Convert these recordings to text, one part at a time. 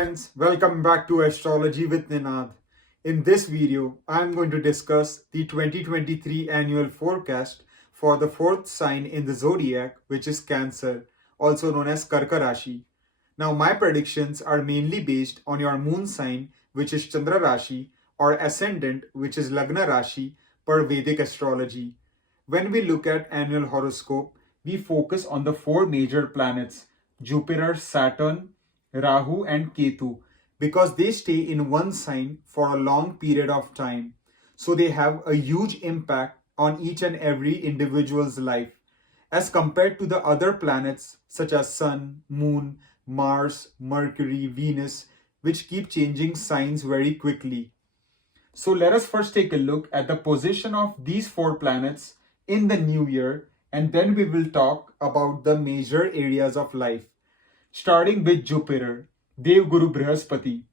friends, welcome back to Astrology with Ninad. In this video, I am going to discuss the 2023 annual forecast for the fourth sign in the zodiac, which is Cancer, also known as Kark Rashi. Now, my predictions are mainly based on your moon sign, which is Chandra Rashi, or Ascendant, which is Lagna Rashi, per Vedic astrology. When we look at annual horoscope, we focus on the four major planets Jupiter, Saturn, Rahu, and Ketu because they stay in one sign for a long period of time. So they have a huge impact on each and every individual's life as compared to the other planets such as Sun, Moon, Mars, Mercury, Venus, which keep changing signs very quickly. So let us first take a look at the position of these four planets in the new year, and then we will talk about the major areas of life. Starting with Jupiter, Dev Guru Brihaspati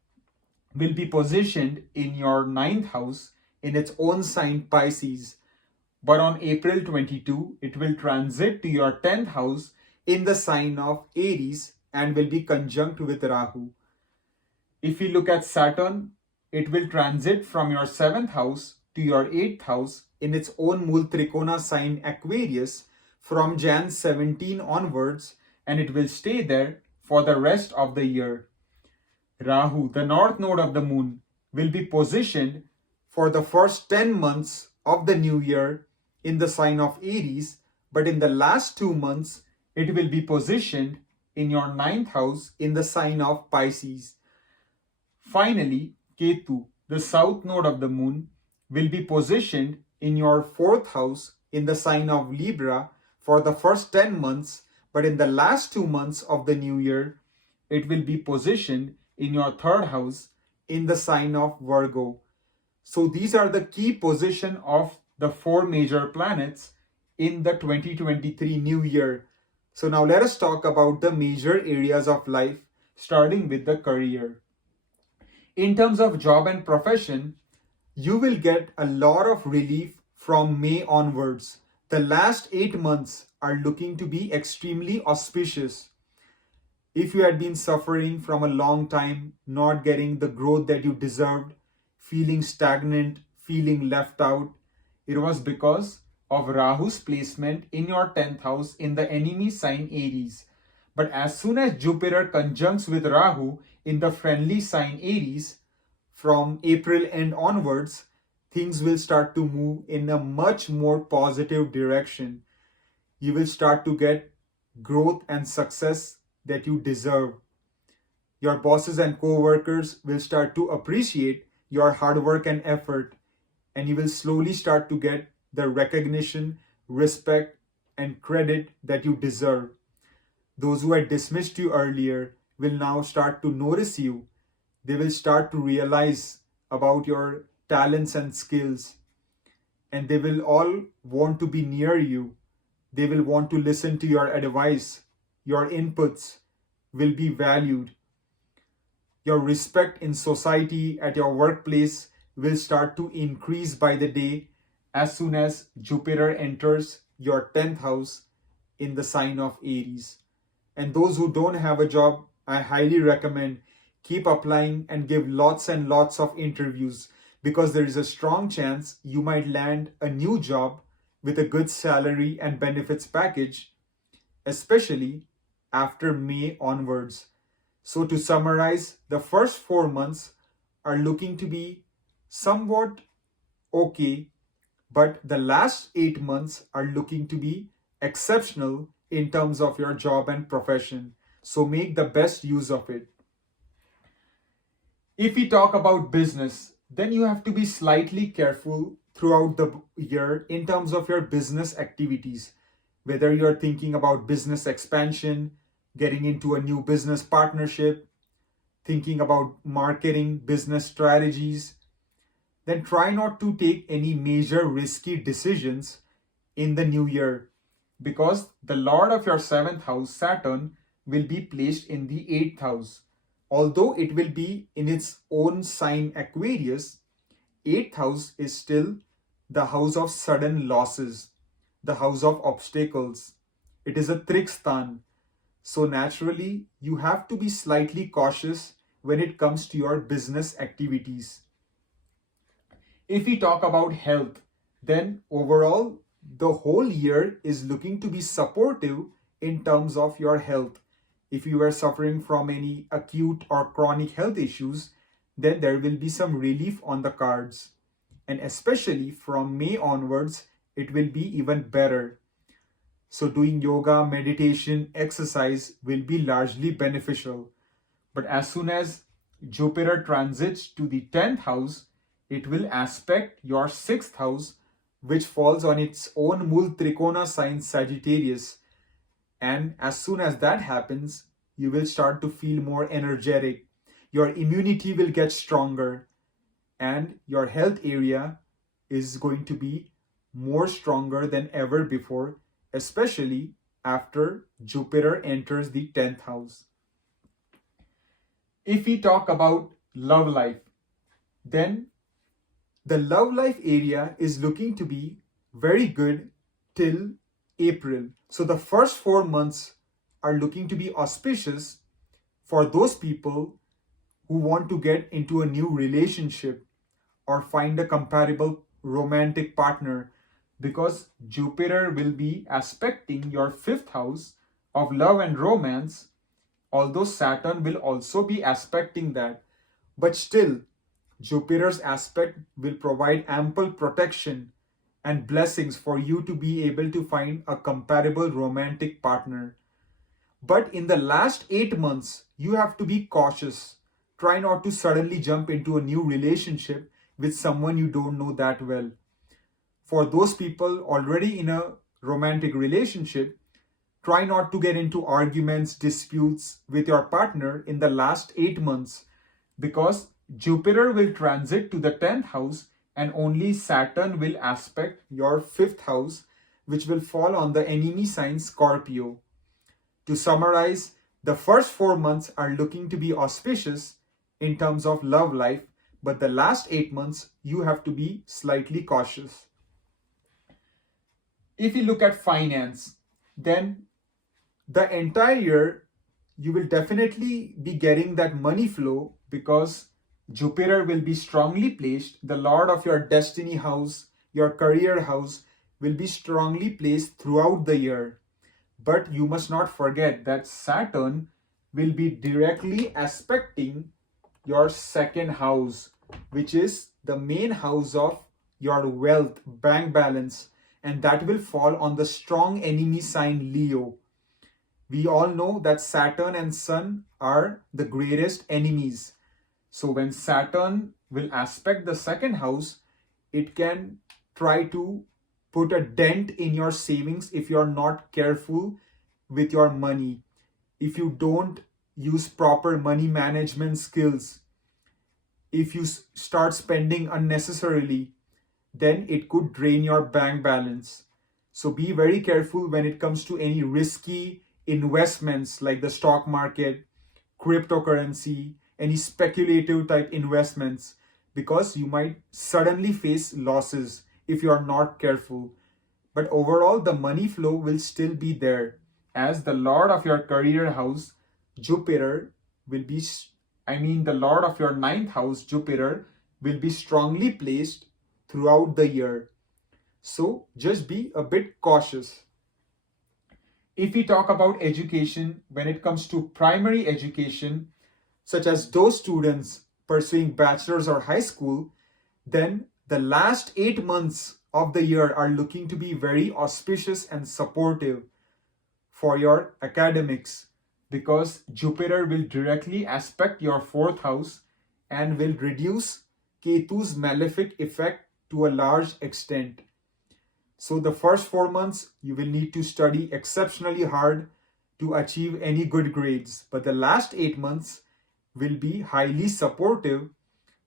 will be positioned in your ninth house in its own sign Pisces. But on April 22, it will transit to your 10th house in the sign of Aries and will be conjunct with Rahu. If you look at Saturn, it will transit from your 7th house to your 8th house in its own Mul Trikona sign Aquarius from Jan 17 onwards, and it will stay there for the rest of the year. Rahu, the north node of the moon, will be positioned for the first 10 months of the new year in the sign of Aries, but in the last 2 months, it will be positioned in your ninth house in the sign of Pisces. Finally, Ketu, the south node of the moon, will be positioned in your fourth house in the sign of Libra for the first 10 months, but in the last 2 months of the new year, it will be positioned in your third house in the sign of Virgo. So these are the key position of the four major planets in the 2023 new year. So now let us talk about the major areas of life, starting with the career. In terms of job and profession, you will get a lot of relief from May onwards. The last 8 months are looking to be extremely auspicious. If you had been suffering from a long time, not getting the growth that you deserved, feeling stagnant, feeling left out, it was because of Rahu's placement in your 10th house in the enemy sign Aries. But as soon as Jupiter conjuncts with Rahu in the friendly sign Aries, from April end onwards, things will start to move in a much more positive direction. You will start to get growth and success that you deserve. Your bosses and co-workers will start to appreciate your hard work and effort, and you will slowly start to get the recognition, respect, and credit that you deserve. Those who had dismissed you earlier will now start to notice you. They will start to realize about your talents and skills, and they will all want to be near you. They will want to listen to your advice. Your inputs will be valued. Your respect in society, at your workplace, will start to increase by the day as soon as Jupiter enters your 10th house in the sign of Aries. And those who don't have a job, I highly recommend keep applying and give lots and lots of interviews, because there is a strong chance you might land a new job with a good salary and benefits package, especially after May onwards. So to summarize, the first 4 months are looking to be somewhat okay, but the last 8 months are looking to be exceptional in terms of your job and profession. So make the best use of it. If we talk about business, then you have to be slightly careful throughout the year in terms of your business activities. Whether you're thinking about business expansion, getting into a new business partnership, thinking about marketing, business strategies, then try not to take any major risky decisions in the new year, because the Lord of your 7th house, Saturn, will be placed in the 8th house. Although it will be in its own sign Aquarius, 8th house is still the house of sudden losses, the house of obstacles. It is a trikstan. So naturally, you have to be slightly cautious when it comes to your business activities. If we talk about health, then overall, the whole year is looking to be supportive in terms of your health. If you are suffering from any acute or chronic health issues, then there will be some relief on the cards. And especially from May onwards, it will be even better. So, doing yoga, meditation, exercise will be largely beneficial. But as soon as Jupiter transits to the 10th house, it will aspect your 6th house, which falls on its own Mul Trikona sign Sagittarius. And as soon as that happens, you will start to feel more energetic. Your immunity will get stronger, and your health area is going to be more stronger than ever before, especially after Jupiter enters the 10th house. If we talk about love life, then the love life area is looking to be very good till April. So the first 4 months are looking to be auspicious for those people who want to get into a new relationship or find a comparable romantic partner, because Jupiter will be aspecting your 5th house of love and romance, although Saturn will also be aspecting that. But still, Jupiter's aspect will provide ample protection and blessings for you to be able to find a comparable romantic partner. But in the last 8 months, you have to be cautious. Try not to suddenly jump into a new relationship with someone you don't know that well. For those people already in a romantic relationship, try not to get into arguments, disputes with your partner in the last 8 months, because Jupiter will transit to the 10th house and only Saturn will aspect your 5th house, which will fall on the enemy sign Scorpio. To summarize, the first 4 months are looking to be auspicious in terms of love life, but the last 8 months you have to be slightly cautious. If you look at finance, then the entire year you will definitely be getting that money flow, because Jupiter will be strongly placed. The Lord of your destiny house, your career house, will be strongly placed throughout the year. But you must not forget that Saturn will be directly aspecting your 2nd house, which is the main house of your wealth, bank balance, and that will fall on the strong enemy sign Leo. We all know that Saturn and Sun are the greatest enemies. So when Saturn will aspect the 2nd house, it can try to put a dent in your savings if you're not careful with your money. If you don't use proper money management skills, if you start spending unnecessarily, then it could drain your bank balance. So be very careful when it comes to any risky investments like the stock market, cryptocurrency, any speculative type investments, because you might suddenly face losses if you are not careful. But overall, the money flow will still be there, as the Lord of your career house, Jupiter, will be, the Lord of your 9th house, Jupiter, will be strongly placed throughout the year. So just be a bit cautious. If we talk about education, when it comes to primary education, such as those students pursuing bachelor's or high school, then the last 8 months of the year are looking to be very auspicious and supportive for your academics, because Jupiter will directly aspect your 4th house and will reduce Ketu's malefic effect to a large extent. So the first 4 months, you will need to study exceptionally hard to achieve any good grades. But the last 8 months will be highly supportive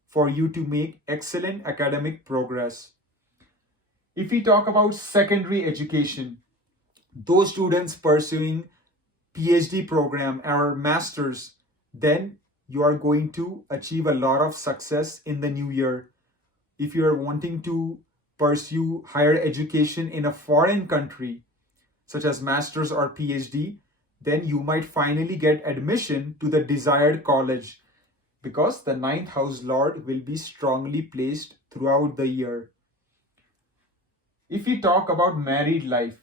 for you to make excellent academic progress. If we talk about secondary education, those students pursuing PhD program or masters, then you are going to achieve a lot of success in the new year. If you are wanting to pursue higher education in a foreign country, such as master's or PhD, then you might finally get admission to the desired college. because the ninth house lord will be strongly placed throughout the year. If we talk about married life,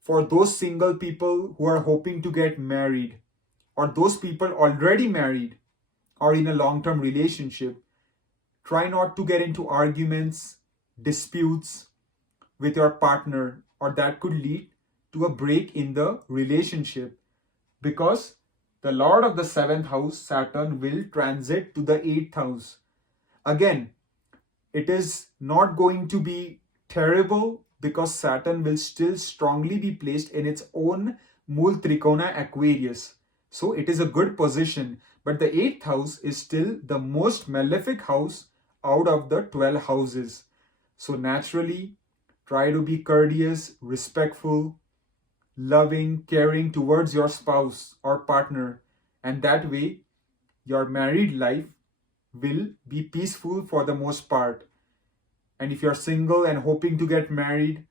for those single people who are hoping to get married, or those people already married or in a long term relationship, try not to get into arguments, disputes with your partner, or that could lead to a break in the relationship, because the Lord of the seventh house, Saturn, will transit to the eighth house. Again, it is not going to be terrible because Saturn will still strongly be placed in its own Mool Trikona Aquarius. So it is a good position, but the eighth house is still the most malefic house out of the 12 houses. So naturally, try to be courteous, respectful, loving, caring towards your spouse or partner, and that way your married life will be peaceful for the most part. And if you're single and hoping to get married,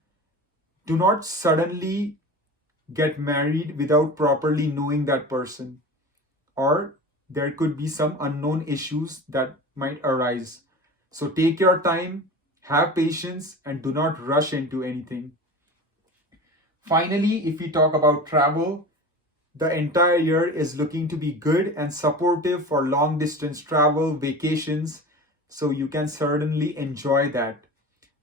do not suddenly get married without properly knowing that person, or there could be some unknown issues that might arise. So take your time, have patience, and do not rush into anything. Finally, if we talk about travel, the entire year is looking to be good and supportive for long distance travel, vacations. So you can certainly enjoy that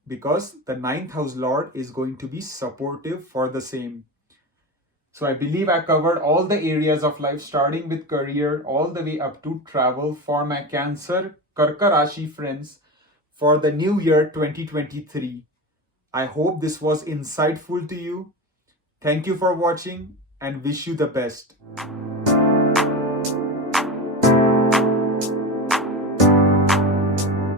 because the ninth house lord is going to be supportive for the same. So I believe I covered all the areas of life, starting with career all the way up to travel for my Cancer Karka Rashi friends for the new year 2023. I hope this was insightful to you. Thank you for watching and wish you the best.